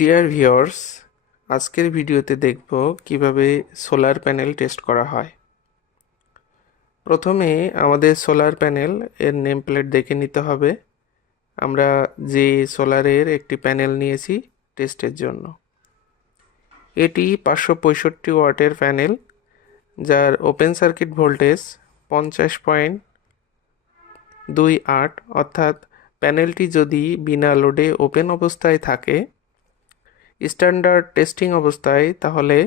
Dear viewers আজকের ভিডিওতে দেখব কীভাবে সোলার প্যানেল টেস্ট করা হয়। প্রথমে আমাদের সোলার প্যানেল এর নেম প্লেট দেখে নিতে হবে। আমরা যে সোলারের একটি প্যানেল নিয়েছি টেস্টের জন্য। এটি পাঁচশো পঁয়ষট্টি ওয়াটের প্যানেল যার ওপেন সার্কিট ভোল্টেজ পঞ্চাশ পয়েন্ট দুই আট, অর্থাৎ প্যানেলটি যদি বিনা লোডে ওপেন অবস্থায় থাকে স্ট্যান্ডার্ড টেস্টিং অবস্থায় তাহলে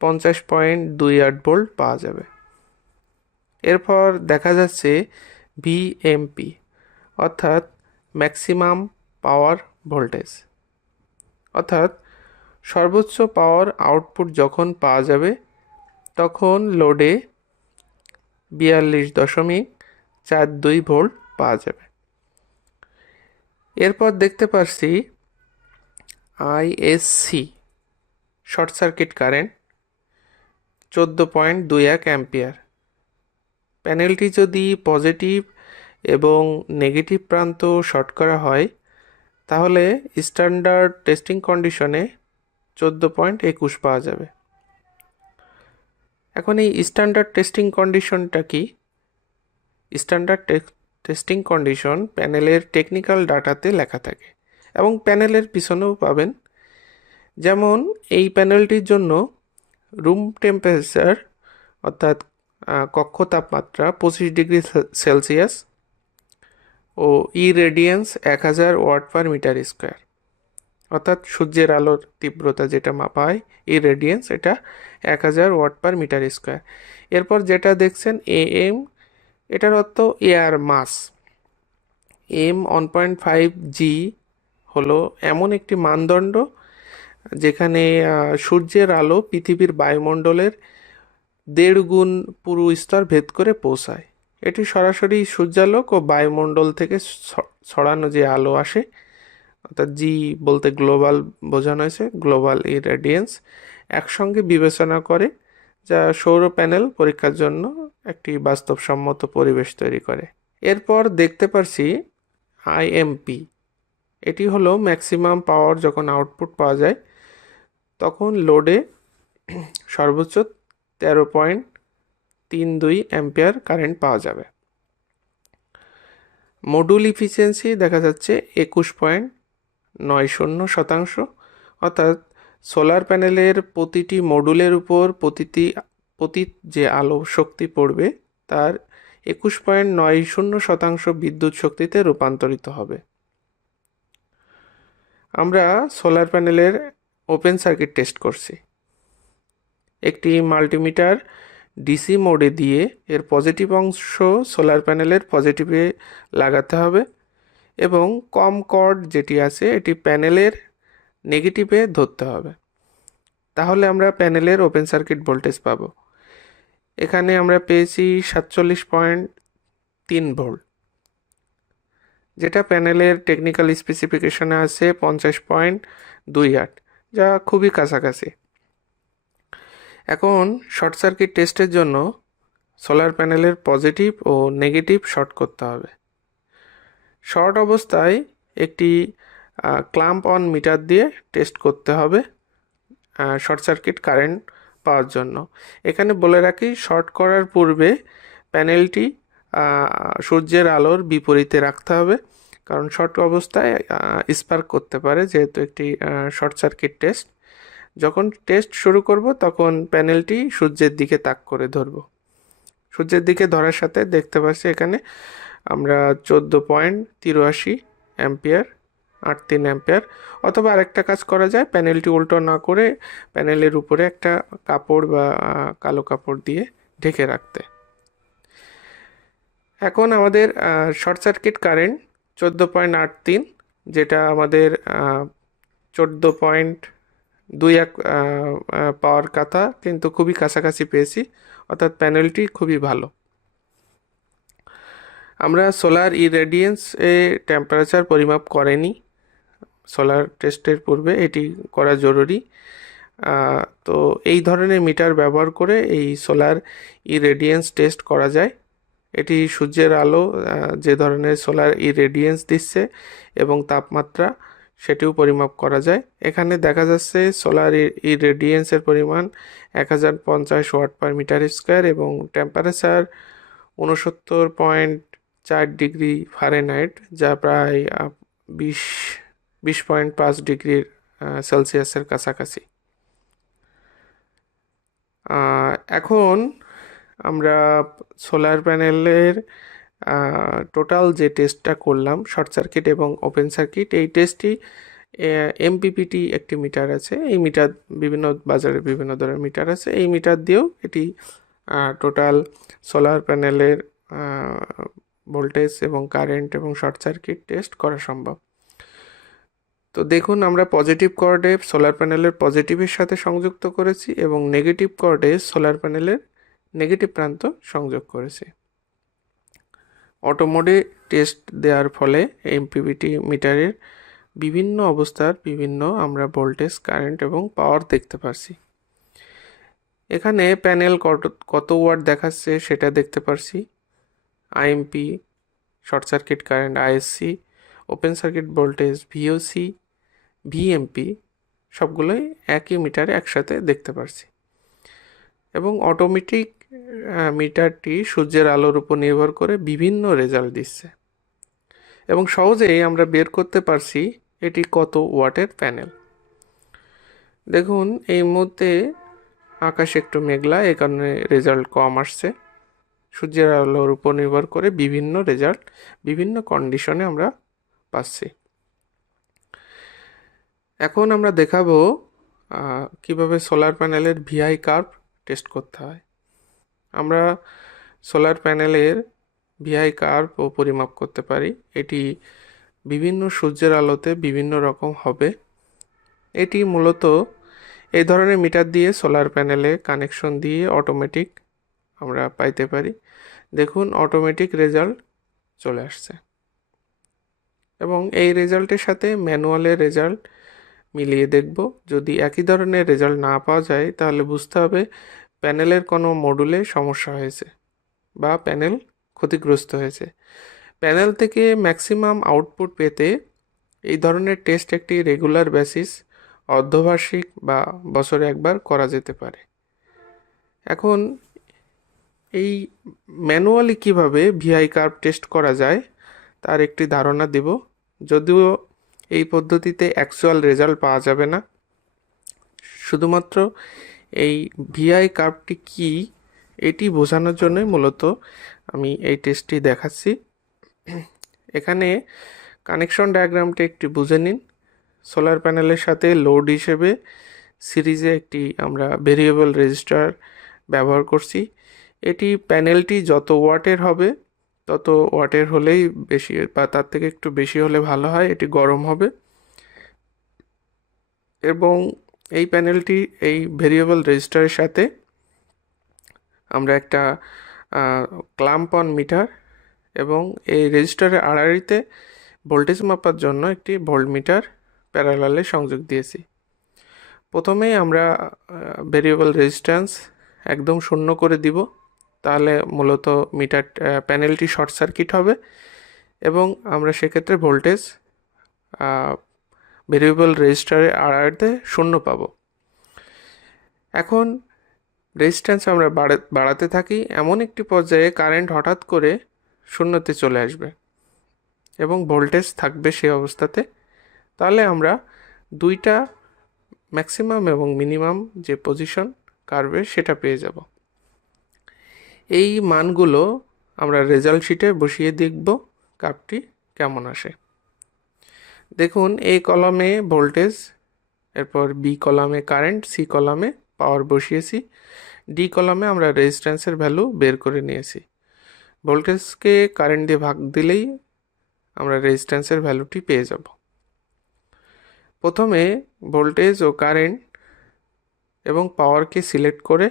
পঞ্চাশ পয়েন্ট দুই আট ভোল্ট পাওয়া যাবে। এরপর দেখা যাচ্ছে ভিএমপি অর্থাৎ ম্যাক্সিমাম পাওয়ার ভোল্টেজ অর্থাৎ সর্বোচ্চ পাওয়ার আউটপুট যখন পাওয়া যাবে, তখন লোডে বিয়াল্লিশ দশমিক চার দুই ভোল্ট পাওয়া যাবে। এরপর দেখতে পারছি আইএসসি, শর্ট সার্কিট কারেন্ট, চোদ্দ পয়েন্ট দুই এক অ্যাম্পিয়ার। প্যানেলটি যদি পজিটিভ এবং নেগেটিভ প্রান্ত শর্ট করা হয়, তাহলে স্ট্যান্ডার্ড টেস্টিং কন্ডিশনে চোদ্দ পয়েন্ট একুশ পাওয়া যাবে। এখন এই স্ট্যান্ডার্ড টেস্টিং কন্ডিশনটা কি? স্ট্যান্ডার্ড টেস্টিং কন্ডিশন প্যানেলের টেকনিক্যাল ডাটাতে লেখা থাকে। এবং প্যানেলের পিছনেও পাবেন। যেমন এই প্যানেলটির জন্য রুম টেম্পারেচার অর্থাৎ কক্ষ তাপমাত্রা পঁচিশ ডিগ্রি সেলসিয়াস ও ই রেডিয়েন্স এক হাজার ওয়াট পার মিটার স্কোয়ার। অর্থাৎ সূর্যের আলোর তীব্রতা যেটা মাপা হয় ই রেডিয়েন্স এটা এক হাজার ওয়াট পার মিটার স্কোয়ার। এরপর যেটা দেখছেন এ এম এটার অর্থ air mass. M one point five G হলো এমন একটি মানদণ্ড যেখানে সূর্যের আলো পৃথিবীর বায়ুমণ্ডলের দেড় গুণ পুরো স্তর ভেদ করে পৌঁছায়। এটি সরাসরি সূর্যালোক ও বায়ুমণ্ডল থেকে ছড়ানো যে আলো আসে, অর্থাৎ জি বলতে গ্লোবাল বোঝানো হয়েছে, গ্লোবাল ইরেডিয়েন্স একসঙ্গে বিবেচনা করে, যা সৌর প্যানেল পরীক্ষার জন্য একটি বাস্তবসম্মত পরিবেশ তৈরি করে। এরপর দেখতে পারছি আইএমপি এটি হলো ম্যাক্সিমাম পাওয়ার যখন আউটপুট পাওয়া যায়, তখন লোডে সর্বোচ্চ তেরো পয়েন্ট তিন দুই অ্যাম্পিয়ার কারেন্ট পাওয়া যাবে। মডুল ইফিসিয়েন্সি দেখা যাচ্ছে একুশ পয়েন্ট নয় শূন্য শতাংশ, অর্থাৎ সোলার প্যানেলের প্রতিটি মডুলের উপর প্রতিটি প্রতি যে আলো শক্তি পড়বে, তার একুশ পয়েন্ট নয় শূন্য শতাংশ বিদ্যুৎ শক্তিতে রূপান্তরিত হবে। আমরা সোলার প্যানেলের ওপেন সার্কিট টেস্ট করছি। একটি মাল্টিমিটার ডিসি মোডে দিয়ে এর পজিটিভ অংশ সোলার প্যানেলের পজিটিভে লাগাতে হবে এবং কম কর্ড যেটি আছে এটি প্যানেলের নেগেটিভে ধরতে হবে। তাহলে আমরা প্যানেলের ওপেন সার্কিট ভোল্টেজ পাব। এখানে আমরা পেয়েছি সাতচল্লিশ পয়েন্ট তিন ভোল্ট। যেটা প্যানেলের টেকনিক্যাল স্পেসিফিকেশনে আছে পঞ্চাশ পয়েন্ট দুই আট, যা খুবই কাছাকাছি। এখন শর্ট সার্কিট টেস্টের জন্য সোলার প্যানেলের পজিটিভ ও নেগেটিভ শর্ট করতে হবে। শর্ট অবস্থায় একটি ক্লাম্প অন মিটার দিয়ে টেস্ট করতে হবে শর্ট সার্কিট কারেন্ট পাওয়ার জন্য। এখানে বলে রাখি শর্ট করার পূর্বে প্যানেলটি সূর্যের আলোর বিপরীতে রাখতে হবে। কারণ শর্ট অবস্থায় স্পার্ক করতে পারে, যেহেতু একটি শর্ট সার্কিট টেস্ট যখন টেস্ট শুরু করব, তখন প্যানেলটি সূর্যের দিকে তাক করে ধরব। সূর্যের দিকে ধরার সাথে দেখতে পাচ্ছি এখানে আমরা চোদ্দ পয়েন্ট তিরাশি অ্যাম্পিয়ার, আট তিন অ্যাম্পিয়ার, অথবা আরেকটা কাজ করা যায় প্যানেলটি উল্টো না করে প্যানেলের উপরে একটা কাপড় বা কালো কাপড় দিয়ে ঢেকে রাখতে। এখন আমাদের শর্ট সার্কিট কারেন্ট চোদ্দ পয়েন্ট আট তিন, যেটা আমাদের চোদ্দ পয়েন্ট দুই এক পাওয়ার কথা কিন্তু খুবই কাছাকাছি পেয়েছি। অর্থাৎ প্যানেলটি খুবই ভালো। আমরা সোলার ইরেডিয়েন্স এ টেম্পারেচার পরিমাপ করেনি। সোলার টেস্টের পূর্বে এটি করা জরুরি। তো এই ধরনের মিটার ব্যবহার করে এই সোলার ইরেডিয়েন্স টেস্ট করা যায়। এটি সূর্যের আলো যে ধরনের সোলার ইরেডিয়েন্স দিচ্ছে এবং তাপমাত্রা সেটিও পরিমাপ করা যায়। এখানে দেখা যাচ্ছে সোলার ইরেডিয়েন্সের পরিমাণ এক হাজার পঞ্চাশ ওয়াট পার মিটার স্কোয়ার এবং টেম্পারেচার উনসত্তর পয়েন্ট চার ডিগ্রি ফারেনহাইট যা প্রায় বিশ বিশ পয়েন্ট পাঁচ ডিগ্রির সেলসিয়াসের কাছাকাছি। এখন আমরা সোলার প্যানেলের টোটাল যে টেস্টটা করলাম শর্ট সার্কিট এবং ওপেন সার্কিট এই টেস্টটি এমপিপিটি একটি মিটার আছে। এই মিটার বিভিন্ন বাজারে বিভিন্ন ধরনের মিটার আছে। এই মিটার দিয়েও এটি টোটাল সোলার প্যানেলের ভোল্টেজ এবং কারেন্ট এবং শর্ট সার্কিট টেস্ট করা সম্ভব। তো দেখুন, আমরা পজিটিভ কর্ডে সোলার প্যানেলের পজিটিভের সাথে সংযুক্ত করেছি এবং নেগেটিভ কর্ডে সোলার প্যানেলের নেগেটিভ প্রান্ত সংযোগ করেছি। অটোমোডে টেস্ট দেওয়ার ফলে এমপিবিটি মিটারের বিভিন্ন অবস্থার বিভিন্ন আমরা ভোল্টেজ, কারেন্ট এবং পাওয়ার দেখতে পারছি। এখানে প্যানেল কত কত ওয়াট দেখাচ্ছে সেটা দেখতে পারছি। IMP, short circuit current, ISC, open circuit voltage, VOC, VMP, সবগুলোই একই মিটারে একসাথে দেখতে পারছি। এবং অটোমেটিক মিটারটি সূর্যের আলোর উপর নির্ভর করে বিভিন্ন রেজাল্ট দিচ্ছে। এবং সহজেই আমরা বের করতে পারছি এটি কত ওয়াটের প্যানেল। দেখুন, এই মুহূর্তে আকাশ একটু মেঘলা এই কারণে রেজাল্ট কম আসছে। সূর্যের আলোর উপর নির্ভর করে বিভিন্ন রেজাল্ট, বিভিন্ন কন্ডিশনে আমরা পাচ্ছি। এখন আমরা দেখাবো কীভাবে সোলার প্যানেলের ভিআই কার্ভ টেস্ট করতে হয়। আমরা সোলার প্যানেলের ভিআই কার্ভ ও পরিমাপ করতে পারি। এটি বিভিন্ন সূর্যের আলোতে বিভিন্ন রকম হবে। এটি মূলত এই ধরনের মিটার দিয়ে সোলার প্যানেলে কানেকশন দিয়ে অটোমেটিক আমরা পাইতে পারি। দেখুন অটোমেটিক রেজাল্ট চলে আসছে। এবং এই রেজাল্টের সাথে ম্যানুয়ালের রেজাল্ট মিলিয়ে দেখব। যদি একই ধরনের রেজাল্ট না পাওয়া যায়, তাহলে বুঝতে হবে প্যানেলের কোনো মডুলে সমস্যা হয়েছে বা প্যানেল ক্ষতিগ্রস্ত হয়েছে। প্যানেল থেকে ম্যাক্সিমাম আউটপুট পেতে এই ধরনের টেস্ট একটি রেগুলার বেসিস, অর্ধবার্ষিক বা বছরে একবার করা যেতে পারে। এখন এই ম্যানুয়ালি কীভাবে ভিআই কার্ভ টেস্ট করা যায় তার একটি ধারণা দেব। যদিও এই পদ্ধতিতে অ্যাকচুয়াল রেজাল্ট পাওয়া যাবে না। শুধুমাত্র এই ভিআই কার্ভটি কি, এটি বোঝানোর জন্যই মূলত আমি এই টেস্টটি দেখাচ্ছি। এখানে কানেকশন ডায়াগ্রামটি একটি বুঝে নিন। সোলার প্যানেলের সাথে লোড হিসেবে সিরিজে একটি আমরা ভেরিয়েবল রেজিস্টার ব্যবহার করছি। এটি প্যানেলটি যত ওয়াটের হবে, তত ওয়াটের হলেই বেশি বা তার থেকে একটু বেশি হলে ভালো হয়, এটি গরম হবে। এবং এই প্যানেলটি এই ভেরিয়েবল রেজিস্টারের সাথে আমরা একটা ক্লাম্প অন মিটার এবং এই রেজিস্টারের আড়াড়িতে ভোল্টেজ মাপার জন্য একটি ভোল্ট মিটার প্যারালালে সংযোগ দিয়েছি। প্রথমেই আমরা ভেরিয়েবল রেজিস্ট্যান্স একদম শূন্য করে দিব, তাহলে মূলত মিটার প্যানেলটি শর্ট সার্কিট হবে এবং আমরা সেক্ষেত্রে ভোল্টেজ ভেরিয়েবল রেজিস্টারের আড়াআড়িতে শূন্য পাবো। এখন রেজিস্ট্যান্স আমরা বাড়াতে থাকি, এমন একটি পর্যায়ে কারেন্ট হঠাৎ করে শূন্যতে চলে আসবে এবং ভোল্টেজ থাকবে সেই অবস্থাতে। তাহলে আমরা দুইটা ম্যাক্সিমাম এবং মিনিমাম যে পজিশন কার্ভে সেটা পেয়ে যাব। এই মানগুলো আমরা রেজাল্ট শিটে বসিয়ে দেখব কাপটি কেমন আসে। দেখুন এই কলামে ভোল্টেজ, এরপর বি কলামে কারেন্ট সি কলামে পাওয়ার বসিয়েছি। ডি কলামে আমরা রেজিস্ট্যান্সের ভ্যালু বের করে নিয়েছি। ভোল্টেজকে কারেন্ট দিয়ে ভাগ দিলেই আমরা রেজিস্ট্যান্সের ভ্যালুটি পেয়ে যাব। প্রথমে ভোল্টেজ ও কারেন্ট এবং পাওয়ারকে সিলেক্ট করে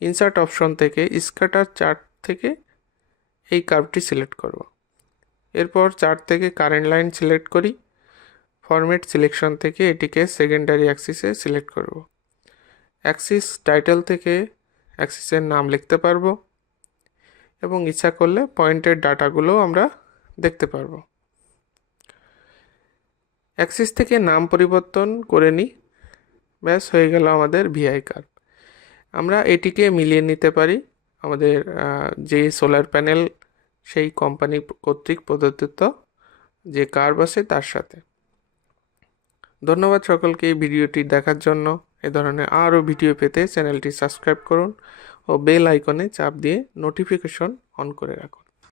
ইনসার্ট অপশন থেকে স্ক্যাটার চার্ট থেকে এই কার্ভটি সিলেক্ট করব। এরপর চার্ট থেকে কারেন্ট লাইন সিলেক্ট করি। ফরম্যাট সিলেকশন থেকে এটিকে সেকেন্ডারি অ্যাক্সিসে সিলেক্ট করব অ্যাক্সিস টাইটেল থেকে অ্যাক্সিসের নাম লিখতে পারব এবং ইচ্ছা করলে পয়েন্টের ডাটাগুলো আমরা দেখতে পারব অ্যাক্সিস থেকে নাম পরিবর্তন করে নিই ব্যাস হয়ে গেল আমাদের ভিআই কার্ভ আমরা এটিকে মিলিয়ে নিতে পারি আমাদের যে সোলার প্যানেল সেই কোম্পানি কর্তৃক প্রদত্ত যে কার্ভ আছে তার সাথে ধন্যবাদ সকলকে এই ভিডিওটি দেখার জন্য। এ ধরনের আরও ভিডিও পেতে চ্যানেলটি সাবস্ক্রাইব করুন ও বেল আইকনে চাপ দিয়ে নোটিফিকেশন অন করে রাখুন।